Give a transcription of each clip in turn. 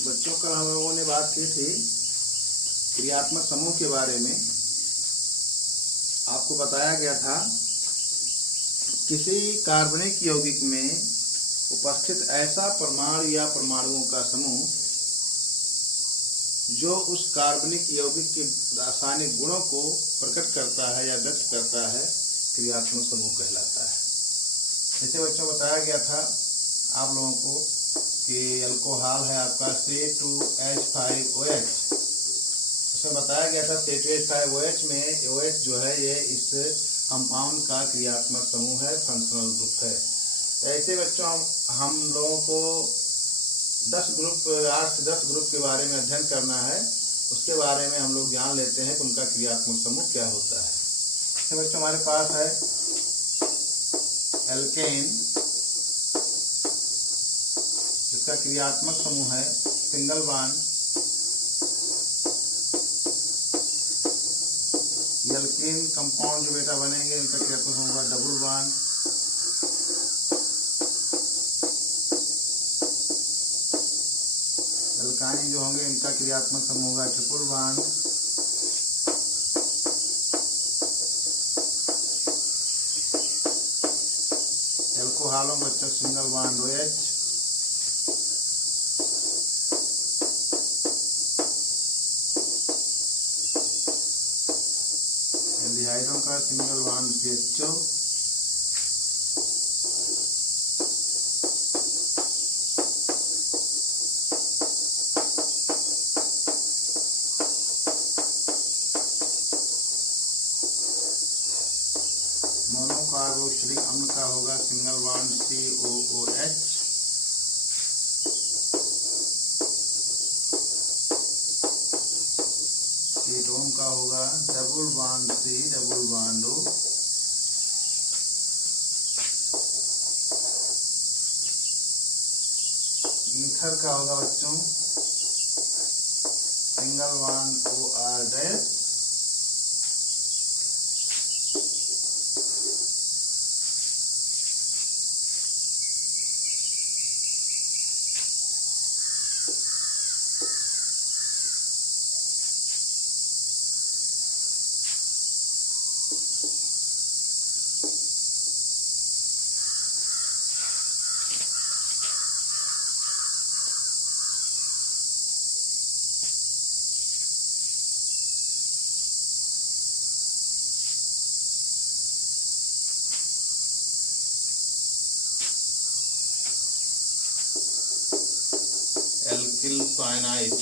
बच्चों कल हम लोगों ने बात की थी क्रियात्मक समूह के बारे में। आपको बताया गया था किसी कार्बनिक यौगिक में उपस्थित ऐसा परमाणु या परमाणुओं का समूह जो उस कार्बनिक यौगिक के रासायनिक गुणों को प्रकट करता है या व्यक्त करता है, क्रियात्मक समूह कहलाता है। जैसे बच्चों बताया गया था आप लोगों को कि अल्कोहल है आपका C2H5OH। इसमें बताया गया था C2H5OH में OH जो है ये इस कंपाउंड का क्रियात्मक समूह है, फंक्शनल ग्रुप है। ऐसे बच्चों हम लोगों को 8 से 10 ग्रुप के बारे में अध्ययन करना है। उसके बारे में हम लोग जान लेते हैं कि उनका क्रियात्मक समूह क्या होता है। तो बच्चों हमारे पास है एल्केन, इसका क्रियात्मक समूह है सिंगल बॉन्ड। एल्केन कंपाउंड जो बेटा बनेंगे इनका क्रियात्मक समूह होगा डबल बॉन्ड। एल्काइन जो होंगे इनका क्रियात्मक समूह होगा ट्रिपल बॉन्ड। एल्कोहलों बच्चों सिंगल बॉन्ड OH। एल्डिहाइडों का सिंगल बॉन्ड CHO। मोनोकार्बोक्सिलिक अम्ल का होगा सिंगल बॉन्ड COOH। कीटोन का होगा double bond C double bond O। Ether का होगा बच्चों single bond OR-। Alkyl cyanide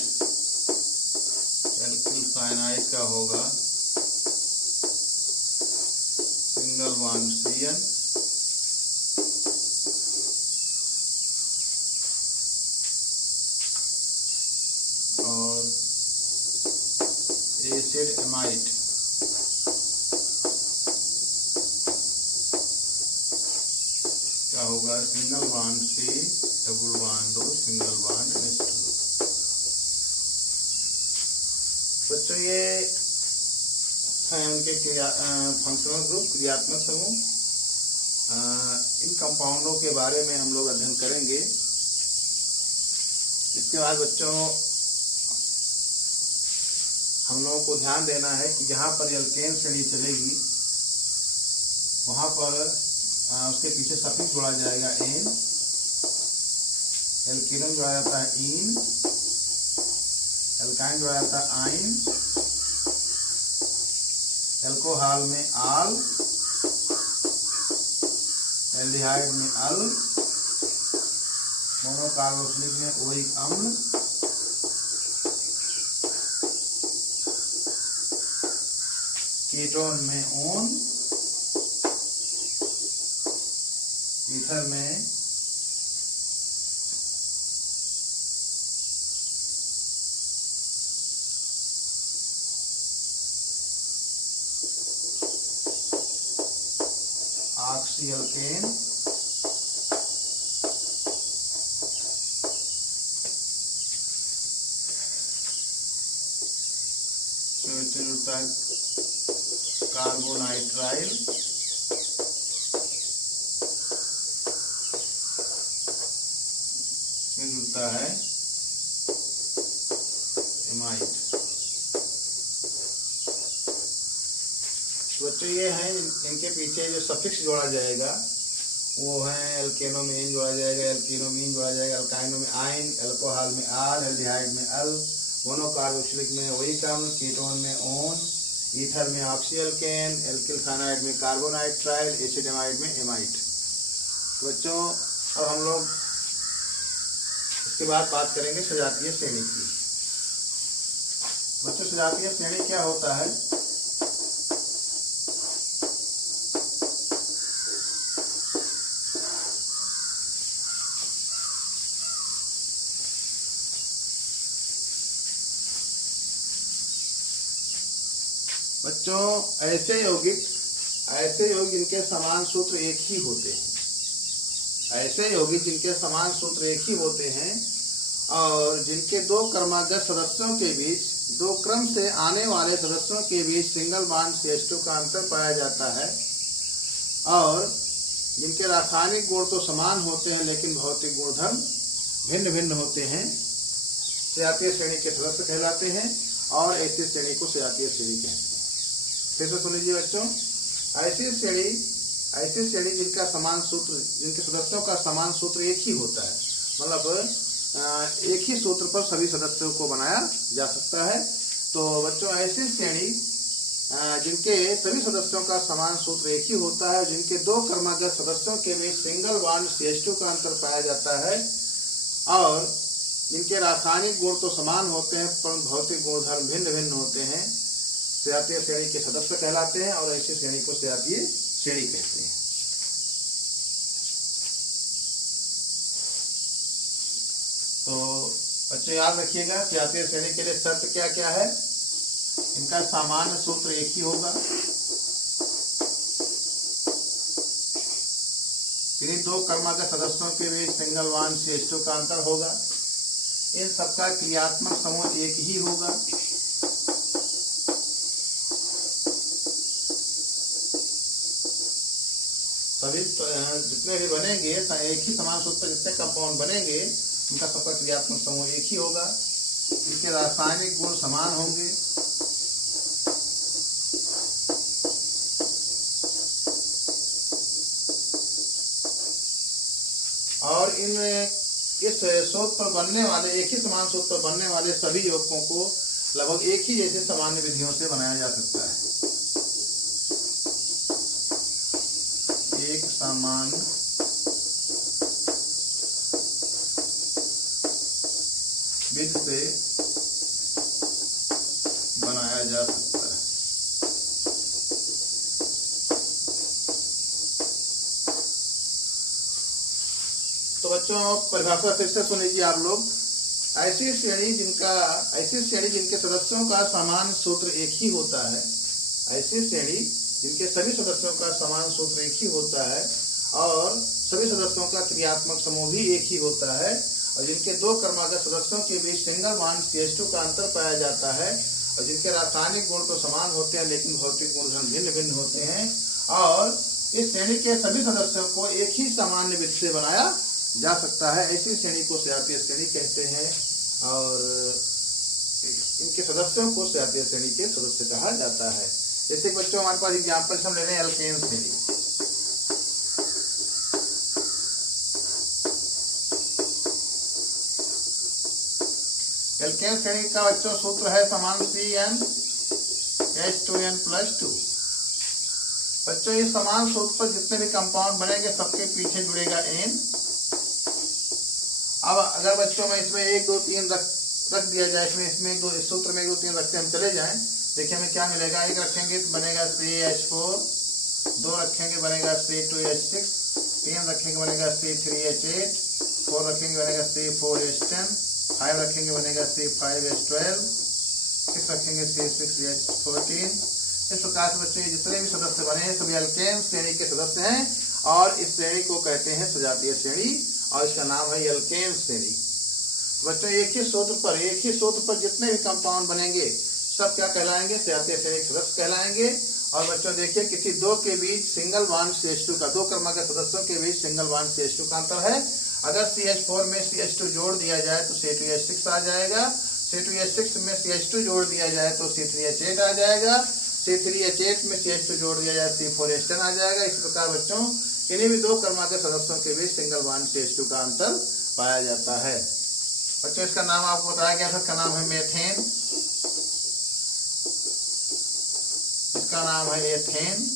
का होगा सिंगल बॉन्ड CN। और एसिड एमाइड का होगा single bond C double bond O single bond NH2। बच्चों ये हैं उनके फंक्शनल ग्रुप, क्रियात्मक समूह। इन कंपाउंडों के बारे में हम लोग अध्ययन करेंगे। इसके बाद बच्चों हम लोगों को ध्यान देना है कि जहाँ पर एल्केन श्रेणी चलेगी वहाँ पर उसके पीछे सफिक्स जोड़ा जाएगा एन। एल्केनम जोड़ा जाता है इन, एल्काइन जोड़ा जाता है आइन, एल्कोहल में आल, एल्डिहाइड में अल, मोनोकार्बोक्सिलिक में ओइक अम्ल, कीटोन में ओन, ईथर में ऑक्सीएल्केन, कार्बोनाइट्राइल, जुड़ता है एमाइड। तो बच्चों ये हैं इनके पीछे जो सफिक्स जोड़ा जाएगा वो है एल्केनो में इन जोड़ा जाएगा, एल्कीनो में इन जोड़ा जाएगा, अल्काइनो में आइन, अल्कोहल में आल, एल्डिहाइड में अल, मोनोकार्बोक्सिलिक में ओइकम, कीटोन में ओन, ईथर में ऑक्सीएल्केन, एल्किल साइनाइड में कार्बोनाइट्राइल, एसिडमाइड में एमाइड। तो बच्चों अब हम लोग इसके बाद बात करेंगे सजातीय श्रेणी की। बच्चों सजातीय श्रेणी क्या होता है? बच्चों ऐसे यौगिक जिनके समान सूत्र एक ही होते हैं, ऐसे यौगिक जिनके समान सूत्र एक ही होते हैं और जिनके दो क्रमागत सदस्यों के बीच, दो क्रम से आने वाले सदस्यों के बीच सिंगल बॉन्ड CH2 का अंतर पाया जाता है और जिनके रासायनिक गुण तो समान होते हैं लेकिन भौतिक गुणधर्म भिन्न भिन्न होते हैं, सजातीय श्रेणी के सदस्य कहलाते हैं और ऐसी श्रेणी को सजातीय श्रेणी कहते हैं। फिर से सुन लीजिए बच्चों, ऐसी श्रेणी जिनका समान सूत्र, जिनके सदस्यों का समान सूत्र एक ही होता है, मतलब एक ही सूत्र पर सभी सदस्यों को बनाया जा सकता है। तो बच्चों ऐसी श्रेणी जिनके सभी सदस्यों का समान सूत्र एक ही होता है, जिनके दो क्रमागत सदस्यों के बीच सिंगल बॉन्ड CH2 का अंतर पाया जाता है और जिनके रासायनिक गुण तो समान होते हैं परंतु भौतिक गुणधर्म भिन्न भिन्न होते हैं, सजातीय श्रेणी के सदस्य कहलाते हैं और ऐसी श्रेणी को सजातीय श्रेणी कहते हैं। तो बच्चों याद रखिएगा, सजातीय श्रेणी के लिए शर्त क्या क्या है? इनका सामान्य सूत्र एक ही होगा, इन्हीं दो क्रमागत सदस्यों के बीच सिंगल बॉन्ड CH2 का अंतर होगा, इन सबका क्रियात्मक समूह एक ही होगा, सभी जितने भी बनेंगे एक ही समान सूत्र पर जितने कंपाउंड बनेंगे उनका सबका क्रियात्मक समूह एक ही होगा, इनके रासायनिक गुण समान होंगे, और इस सूत्र पर बनने वाले, एक ही समान सूत्र पर बनने वाले सभी यौगिकों को लगभग एक ही जैसे सामान्य विधियों से बनाया जा सकता है। एक सामान्य विधि से बनाया जा सकता है। तो बच्चों परिभाषा फिर से सुन लीजिए आप लोग, ऐसी श्रेणी जिनके सदस्यों का समान सूत्र एक ही होता है, ऐसी श्रेणी जिनके सभी सदस्यों का समान सूत्र एक ही होता है और सभी सदस्यों का क्रियात्मक समूह भी एक ही होता है और जिनके दो क्रमागत सदस्यों के बीच सिंगल बॉन्ड CH2 का अंतर पाया जाता है और जिनके रासायनिक गुण तो समान होते हैं लेकिन भौतिक गुणधर्म भिन्न भिन्न होते हैं और इस श्रेणी के सभी सदस्यों को एक ही सामान्य विधि से बनाया जा सकता है, ऐसी श्रेणी को सजातीय श्रेणी कहते हैं और इनके सदस्यों को सजातीय श्रेणी के सदस्य कहा जाता है। जैसे बच्चों हमारे पास एग्जाम्पल हम ले रहे हैं एल्केन श्रेणी। एल्केन श्रेणी का बच्चों सूत्र है समान CnH2n+2। बच्चों ये समान सूत्र पर जितने भी कंपाउंड बनेंगे सबके पीछे जुड़ेगा n। अब अगर बच्चों में इसमें 1 2 3 रख दिया जाए, इसमें इस सूत्र में 1 2 3 रखते हम चले जाएं, देखिए हमें क्या मिलेगा। 1 रखेंगे तो बनेगा CH4, 2 रखेंगे बनेगा C2H6, 3 रखेंगे बनेगा C3H8, 4 रखेंगे बनेगा C4H10, 5 रखेंगे बनेगा C5H12, 6 रखेंगे C6H14। इस प्रकार से बच्चों ये जितने भी सदस्य बने हैं सभी एल्केन श्रेणी के सदस्य हैं और इस श्रेणी को कहते हैं सजातीय श्रेणी और इसका नाम है एल्केन श्रेणी। बच्चों एक ही सूत्र पर जितने भी कंपाउंड बनेंगे सब क्या कहलाएंगे? सजातीय श्रेणी के सदस्य कहलाएंगे। और बच्चों देखिए किसी दो के बीच सिंगल बॉन्ड CH2 का, दो क्रमागत सदस्यों के बीच सिंगल बॉन्ड CH2 का अंतर है। अगर CH4 में CH2 जोड़ दिया जाए तो C2H6 आ जाएगा, C2H6 में CH2 जोड़ दिया जाए तो C3H8 आ जाएगा, C3H8 में CH2 जोड़ दिया जाए C4H10 आ जाएगा। इस प्रकार बच्चों किन्हीं भी दो क्रमांक के सदस्यों के बीच सिंगल बॉन्ड CH2 का अंतर पाया जाता है। बच्चों इसका नाम आपको बताया गया था, इसका नाम है मेथेन, इसका नाम है एथेन,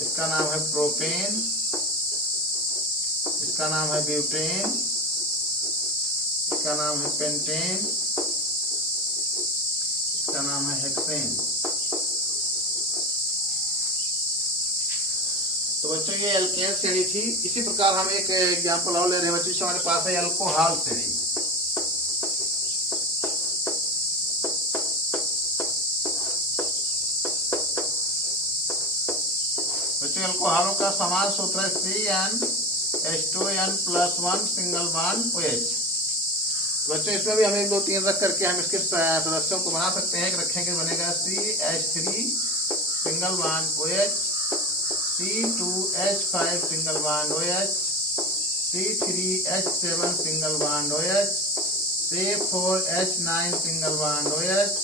इसका नाम है प्रोपेन, इसका नाम है ब्यूटेन, इसका नाम है पेंटेन, इसका नाम है हेक्सेन। तो बच्चों ये एल्केन श्रेणी थी। इसी प्रकार हम एक एग्जांपल और ले रहे हैं बच्चों, हमारे पास है अल्कोहल श्रेणी। बच्चों अल्कोहलों का समान सूत्र है CnH2n+1 सिंगल बॉन्ड OH। बच्चों इसमें भी हम 1 2 3 रख करके हम इसके सदस्यों को बना सकते हैं। रखेंगे बनेगा CH3 single bond OH, C2H5 single bond OH, C3H7 single bond OH, C4H9 single bond OH,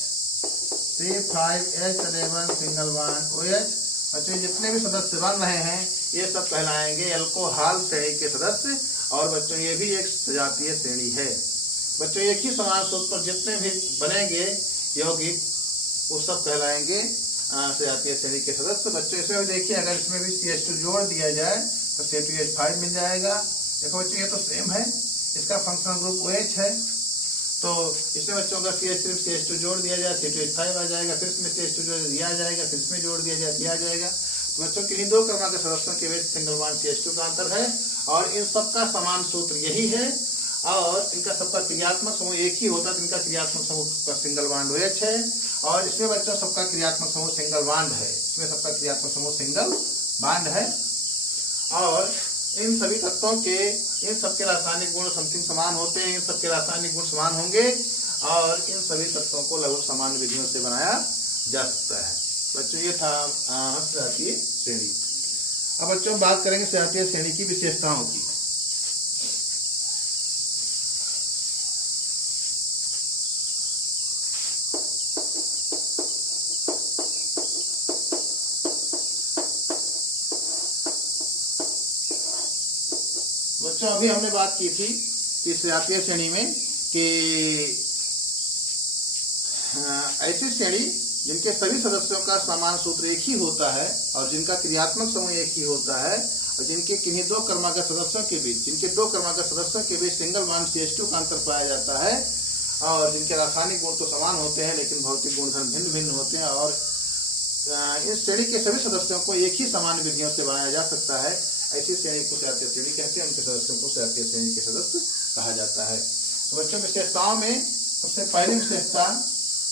C5H11 single bond OH। बच्चों जितने भी सदस्य बन रहे हैं ये सब कहलाएंगे अल्कोहल श्रेणी के सदस्य। और बच्चों ये भी एक सजातीय श्रेणी है। बच्चों एक ही समान सूत्र पर जितने भी बनेंगे यौगिक वो सब कहलाएंगे सजातीय श्रेणी के सदस्य। बच्चों इसमें देखिए अगर इसमें भी CH2 जोड़ दिया जाए तो C2H5 मिल जाएगा। देखो बच्चों ये तो सेम है, इसका फंक्शनल ग्रुप OH है, तो इसमें बच्चों अगर CH2 जोड़ दिया जाए C2H5 आ जाएगा, फिर इसमें CH2 जोड़ दिया जाएगा, फिर इसमें जोड़ दिया जाए दिया जाएगा। तो बच्चों किन्हीं दो क्रमांक के सदस्यों के बीच सिंगल बॉन्ड CH2 का अंतर है और इन सबका समान सूत्र यही है और इनका सबका क्रियात्मक समूह एक ही होता है। तो इनका क्रियात्मक समूह का सिंगल बॉन्ड OH है और इसमें बच्चों सबका क्रियात्मक समूह सिंगल बॉन्ड है, इसमें सबका क्रियात्मक समूह सिंगल बॉन्ड है। और इन सभी तत्वों के इन सबके रासायनिक गुण समथिंग समान होते हैं, इन सबके रासायनिक गुण समान होंगे और इन सभी तत्वों को लगभग समान विधियों से बनाया जा सकता है। बच्चों ये था सजातीय श्रेणी। अब बच्चों बात करेंगे सजातीय श्रेणी की विशेषताओं की। बच्चों अभी हमने बात की थी कि सजातीय श्रेणी में कि ऐसी श्रेणी जिनके सभी सदस्यों का समान सूत्र एक ही होता है और जिनका क्रियात्मक समूह एक ही होता है और जिनके किन्हीं दो क्रमांक सदस्यों के बीच सिंगल बॉन्ड CH2 का अंतर पाया जाता है और जिनके रासायनिक गुण तो समान होते हैं लेकिन भौतिक गुणधर्म भिन्न भिन्न होते हैं और इस श्रेणी के सभी सदस्यों को एक ही समान विधियों से बनाया जा सकता है। ऐसी श्रेणी को सजातीय श्रेणी कहते हैं, उनके सदस्यों को सजातीय श्रेणी के सदस्य कहा जाता है। तो बच्चों विशेषताओं में सबसे पहली विशेषता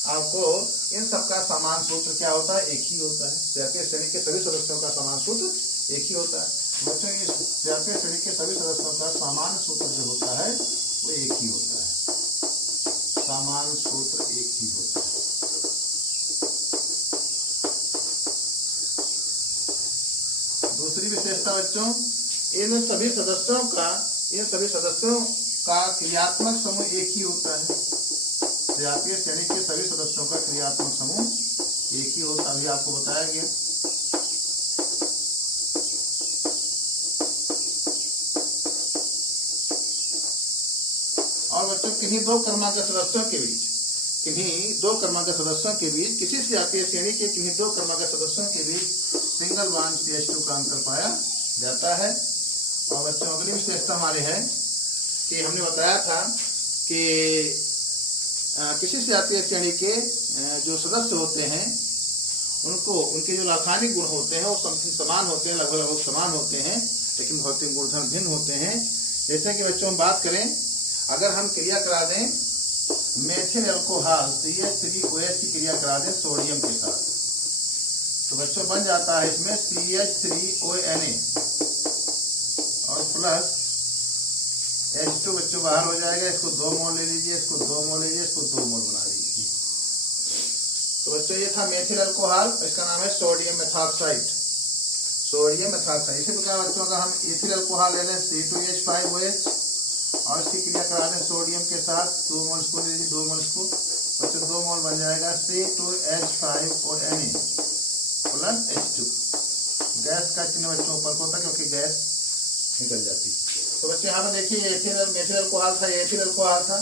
आपको इन सबका समान सूत्र क्या होता है, एक ही होता है। सजातीय श्रेणी के सभी सदस्यों का समान सूत्र एक ही होता है। बच्चों इस सजातीय श्रेणी के सभी सदस्यों का समान सूत्र जो होता है वो एक ही होता है, समान सूत्र एक ही होता है। दूसरी विशेषता बच्चों इन सभी सदस्यों का क्रियात्मक समूह एक ही होता है। सजातीय श्रेणी के सभी सदस्यों का क्रियात्मक समूह एक ही होता, अभी आपको बताया गया। और बच्चों किन्हीं दो क्रमांक सदस्यों के बीच किसी सजातीय श्रेणी के किन्हीं दो क्रमांक सदस्यों के बीच सिंगल बॉन्ड CH2 का अंतर पाया जाता है। और बच्चों अगली विशेषता हमारी है कि हमने बताया था कि किसी सजातीय श्रेणी के जो सदस्य होते हैं उनके जो रासायनिक गुण होते हैं वो समान होते हैं, लगभग समान होते हैं लेकिन भौतिक गुणधर्म भिन्न होते हैं। जैसे कि बच्चों हम बात करें, अगर हम क्रिया करा दें मेथिल अल्कोहल CH3OH की क्रिया करा दें सोडियम के साथ तो बच्चों बन जाता है इसमें CH3ONA और प्लस H2 बच्चों बाहर हो जाएगा। इसको 2 मोल ले लीजिए, इसको 2 मोल लीजिए, इसको 2 मोल बना लीजिए। तो बच्चों ये था मेथिल अल्कोहल, इसका नाम है सोडियम मेथॉक्साइड। इसी प्रकार बच्चों अगर हम एथिल अल्कोहल ले लें C2H5OH और इसकी क्रिया करा दें सोडियम के साथ, 2 मोल्स को ले लीजिए, 2 मोल्स को, बच्चों 2 मोल बन जाएगा C2H5ONa प्लस H2। गैस का चिन्ह बच्चों ऊपर को होता क्योंकि गैस निकल जाती। तो बच्चों यहाँ पर देखिए एथिल मेथिल अल्कोहल था, एथिल अल्कोहल था,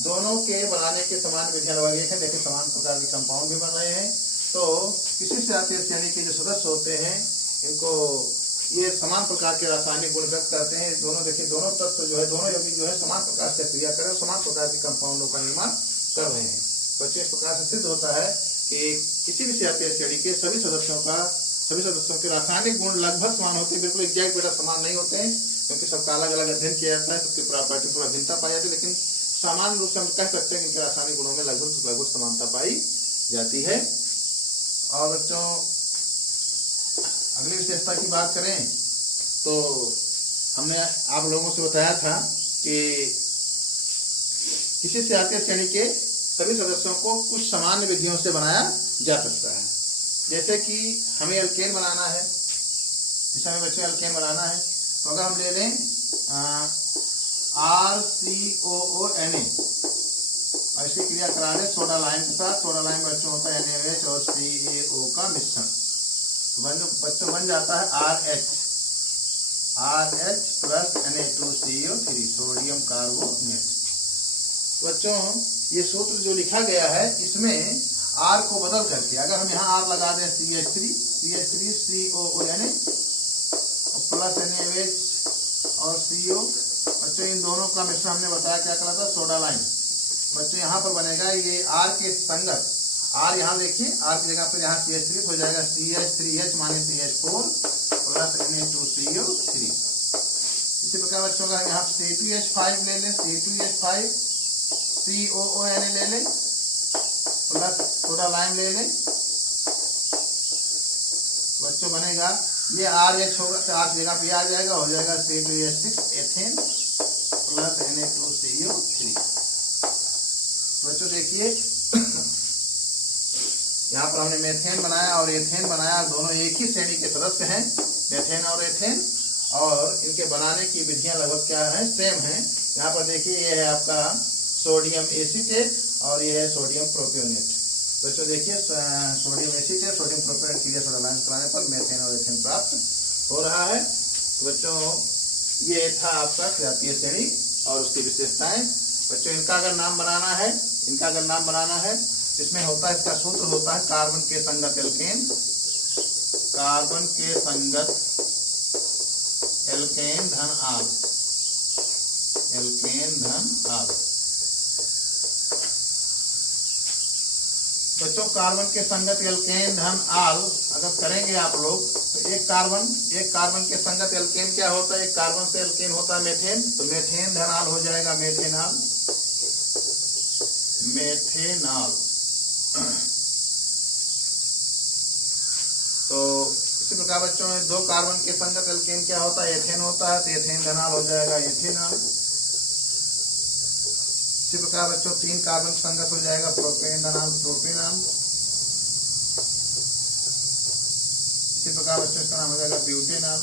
दोनों के बनाने के समान विधियां लगाई है। देखिए समान प्रकार के कंपाउंड भी बन रहे हैं। तो किसी से आती श्रेणी के जो सदस्य होते हैं इनको ये समान प्रकार के रासायनिक गुण व्यक्त करते हैं। दोनों देखिए दोनों तत्व जो है, दोनों यौगिक जो है समान प्रकार से क्रिया कर रहे हैं, समान प्रकार के कंपाउंडों का निर्माण कर रहे हैं। बच्चे इस प्रकार से सिद्ध होता है कि किसी भी जातीय श्रेणी के सभी सदस्यों के रासायनिक गुण लगभग समान होते हैं। बिल्कुल एग्जैक्ट बेटा समान नहीं होते हैं क्योंकि सबका अलग अलग अध्ययन किया जाता है, सबकी प्रॉपर्टी थोड़ा भिन्नता पाई जाती है, लेकिन सामान्य रूप से हम कह सकते हैं कि इनके रासायनिक गुणों में लगभग समानता पाई जाती है। और बच्चों अगली विशेषता की बात करें तो हमने आप लोगों से बताया था कि किसी से आते श्रेणी के सभी सदस्यों को कुछ सामान्य विधियों से बनाया जा सकता है। जैसे कि हमें एल्केन बनाना है, जैसे हमें बच्चे एल्केन बनाना है तो अगर हम ले लें RCOONA और इसकी क्रिया करा दें सोडा लाइम के साथ। सोडा लाइम बच्चों होता है NaOH और CaO का मिश्रण, तो बच्चों बन जाता है RH plus Na2CO3 sodium carbonate. बच्चों ये सूत्र जो लिखा गया है इसमें R को बदल करके अगर हम यहाँ R लगा दें CH3COONA प्लस NaOH और CO, बच्चों इन दोनों का मिश्रण हमने बताया क्या करा था, सोडा लाइम। बच्चों यहाँ पर बनेगा ये R के संगत, R यहाँ देखिए R की जगह पर यहाँ CH3 हो जाएगा CH3H माने CH4 प्लस Na2CO3। इसी प्रकार बच्चों का यहाँ C2H5 ले लें, C2H5 COONA ले लें प्लस सोडा लाइम ले लें, बच्चों बनेगा ये RH होगा तो R की जगह पे आ जाएगा, हो जाएगा C2H6 एथेन प्लस Na2CO3। बच्चों देखिए यहाँ पर हमने मेथेन बनाया और एथेन बनाया, दोनों एक ही श्रेणी के सदस्य हैं मेथेन और एथेन, और इनके बनाने की विधियां लगभग क्या है, सेम है। यहाँ पर देखिए ये है आपका सोडियम एसीटेट और ये है सोडियम प्रोपियोनेट। बच्चों देखिए सोडियम एसीटेट सोडियम प्रोपियोनेट के लिए सोडा लाइम कराने पर मेथेन और एथेन प्राप्त हो रहा है। तो बच्चों ये था आपका जातीय श्रेणी और उसकी विशेषताएं। बच्चों इनका अगर नाम बनाना है इसमें होता है, इसका सूत्र होता है कार्बन के संगत एल्केन, कार्बन के संगत एल्केन धन आल, एल्केन धन आल। बच्चों कार्बन के संगत एल्केन धन आल अगर करेंगे आप लोग तो एक कार्बन के संगत एल्केन क्या होता है, एक कार्बन से एल्केन होता है मेथेन, तो मेथेन धन आल हो जाएगा मेथेनॉल, मेथेनॉल। तो इसी प्रकार बच्चों में दो कार्बन के संगत एल्केन क्या होता है, एथेन होता है, तो एथेन धनाल हो जाएगा एथेनॉल। इसी प्रकार बच्चों तीन कार्बन संगत हो जाएगा प्रोपेन धनाल, प्रोपेनॉल। इसी प्रकार बच्चों इसका नाम हो जाएगा ब्यूटेनॉल।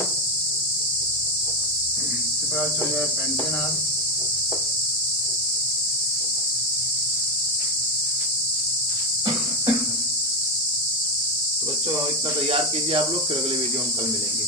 इसी प्रकार हो जाएगा पेंटेनॉल। तो बच्चों इतना तैयार कीजिए आप लोग, फिर अगले वीडियो में कल मिलेंगे।